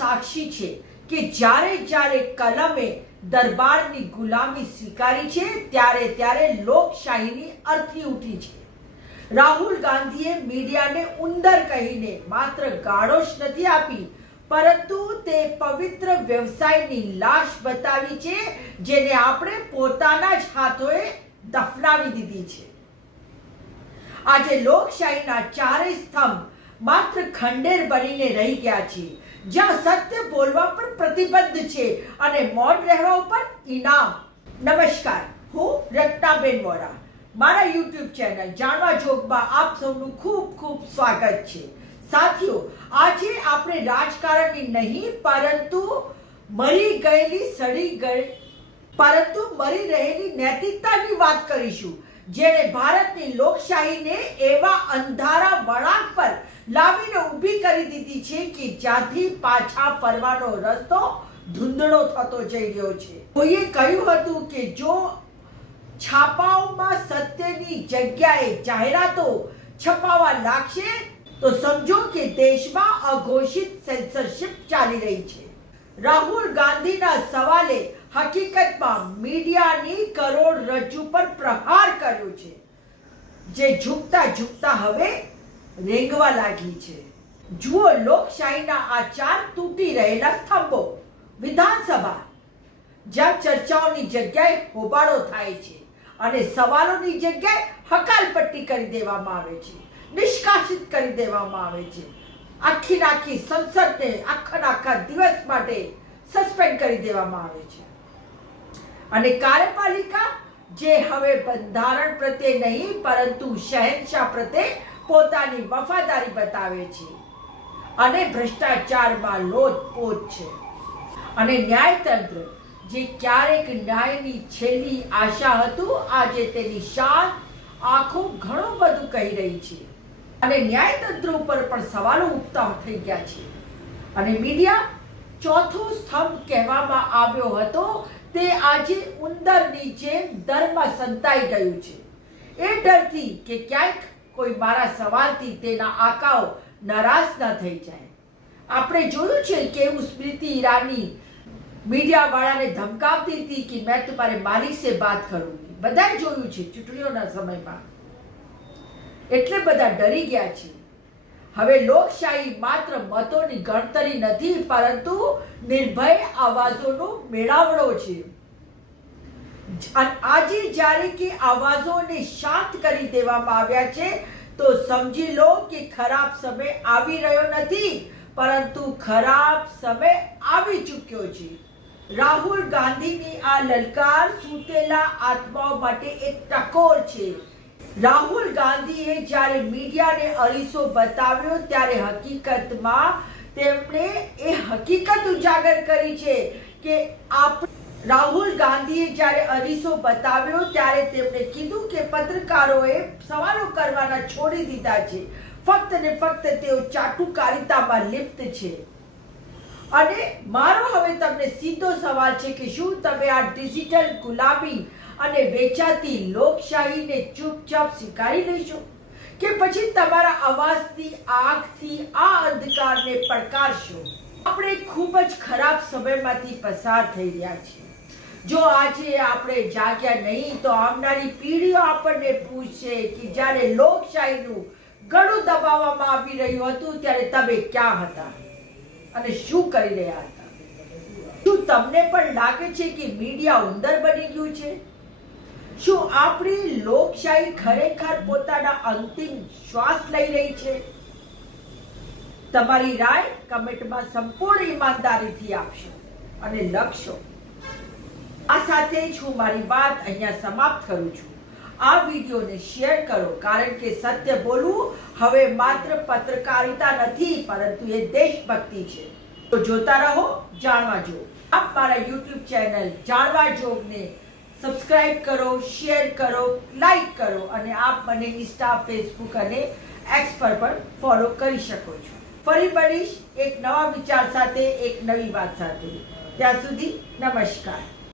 સાક્ષી છે કે જ્યારે જ્યારે કલમે દરબારની ગુલામી સ્વીકારી છે ત્યારે ત્યારે લોકશાહીની અર્થી ઉઠી છે. રાહુલ ગાંધીએ મીડિયાને ઉંદર કહીને માત્ર ગાળો જ નથી આપી, પરંતુ તે પવિત્ર વ્યવસાયની લાશ બતાવી છે જેને આપણે પોતાના જ હાથોએ દફનાવી દીધી છે. આજે લોકશાહીના ચારેય સ્તંભ માત્ર ખંડેર બનીને રહી ગયા છે, જ્યાં સત્ય બોલવા પર પ્રતિબદ્ધ છે અને મૌન રહેવા ઉપર ઇનામ. નમસ્કાર, હું રત્નાબેન વોરા. મારા YouTube ચેનલ જાણવા જોગમાં આપ સૌનું ખૂબ ખૂબ સ્વાગત છે. સાથીઓ, આજે આપણે રાજકારણની નહીં પરંતુ મરી રહેલી નૈતિકતાની વાત કરીશું, જેણે ભારતની લોકશાહીને એવા અંધારા વળાંક પર લાવીને ઊભી કરી દીધી છે કે જ્યાંથી પાછા ફરવાનો રસ્તો ધૂંધળો થતો જઈ રહ્યો છે. કોઈએ કહ્યું હતું કે જો છાપાઓમાં સત્યની જગ્યાએ જાહેરાતો છપાવા લાગશે તો સમજો કે દેશમાં અઘોષિત સેન્સરશિપ ચાલી રહી છે. રાહુલ ગાંધીના સવાલે હકીકતમાં મીડિયાની કરોડરજ્જુ પર પ્રહાર કર્યો છે, જે ઝૂકતા ઝૂકતા હવે રેંગવા લાગી છે. જુઓ લોકશાહીના આ ચાર તૂટી રહેલા સ્તંભો. વિધાનસભા, જ્યાં ચર્ચાઓની જગ્યાએ હોબાળો થાય છે અને સવાલોની જગ્યાએ હકાલપટ્ટી કરી દેવામાં આવે છે, નિષ્કાસિત કરી દેવામાં આવે છે. આખી સંસદને આખા દિવસ માટે સસ્પેન્ડ કરી દેવામાં આવે છે. અને કાર્યપાલિકા, જે હવે બંધારણ પ્રત્યે નહીં પરંતુ શહેનશાહ પ્રત્યે પોતાની વફાદારી બતાવે છે અને ભ્રષ્ટાચારમાં લોથપોથ છે. અને ન્યાયતંત્ર, જે ક્યારેક ન્યાયની છેલ્લી આશા હતું, આજે તેની શાન આંખો ઘણું બધું કહી રહી છે. અને ન્યાયતંત્ર ઉપર પણ સવાલો ઉઠતા થઈ ગયા છે. અને મીડિયા, ચોથો સ્તંભ કહેવામાં આવ્યો હતો, તે આજે ઉંદરની જેમ દરમાં સંતાઈ ગયું છે. એ ડરથી કે ક્યાંક કોઈ મારા સવાલથી તેના આકાઓ નારાજ ન થઈ જાય. આપણે જોયું છે કેવું સ્મૃતિ ઈરાની મીડિયા વાળાને ધમકાવતી હતી કે મેં તમારે માલિક સે બાત કरूंगी. બધાએ જોયું છે ચૂંટણીઓના સમયમાં. એટલે બધા ડરી ગયા છે. હવે લોકશાહી માત્ર મતોની ગણતરી નથી પરંતુ નિર્ભય આવાજોનો મેળાવડો છે. આજે જ્યારે કે આવાજોને શાંત કરી દેવામાં આવ્યા છે તો સમજી લો કે ખરાબ સમય આવી રહ્યો નથી પરંતુ ખરાબ સમય આવી ચૂક્યો છે. રાહુલ ગાંધીની આ લલકાર સૂતેલા આત્માઓ માટે એક ટકોર છે. રાહુલ ગાંધીએ જ્યારે મીડિયાને અરીસો બતાવ્યો ત્યારે હકીકતમાં તેમણે એ હકીકત ઉજાગર કરી છે કે રાહુલ ગાંધીએ જ્યારે અરીસો બતાવ્યો ત્યારે તેમણે કીધું કે પત્રકારોએ સવાલો કરવાના છોડી દીધા છે. ફક્ત ને ફક્ત તેઓ ચાટુકારિતામાં લિપ્ત છે. અને મારો હવે તમને સીધો સવાલ છે કે શું તમે આ ડિજિટલ ગુલામી અને વેચાતી લોકશાહીને ચૂપચાપ સ્વીકારી લેશો કે પછી તમારા અવાજથી આંખથી આ અંધકારને પડકારશો? આપણે ખૂબ જ ખરાબ સમયમાંથી પસાર થઈ રહ્યા છીએ. જો આજે આપણે જાગ્યા નહીં તો આવનારી પેઢીઓ આપણને પૂછશે કે જ્યારે લોકશાહીનું ગળું દબાવવામાં આવી રહ્યું હતું ત્યારે તમે ક્યાં હતા અને શું કરી રહ્યા હતા? શું તમને પણ લાગે છે કે મીડિયા ઉંદર બની ગયું છે? શું આપણી લોકશાહી ખરેખર પોતાના અંતિમ શ્વાસ લઈ રહી છે? તમારી રાય કમેન્ટમાં સંપૂર્ણ ઈમાનદારીથી આપશો અને લખશો. આ સાથે જ હું મારી વાત અહીંયા સમાપ્ત કરું છું. આ વિડીયોને શેર કરો, કારણ કે સત્ય બોલવું હવે માત્ર પત્રકારિતા નથી પરંતુ એ દેશભક્તિ છે. તો જોતા રહો જાણવા જોગ. આપ મારા YouTube ચેનલ જાણવા જોગને સબસ્ક્રાઇબ કરો, શેર કરો, લાઈક કરો અને આપ મને ઇન્સ્ટા, ફેસબુક અને એક્સ પર પણ ફોલો કરી શકો છો. ફરી મળીશ એક નવા વિચાર સાથે, એક નવી વાત સાથે. ત્યાં સુધી નમસ્કાર.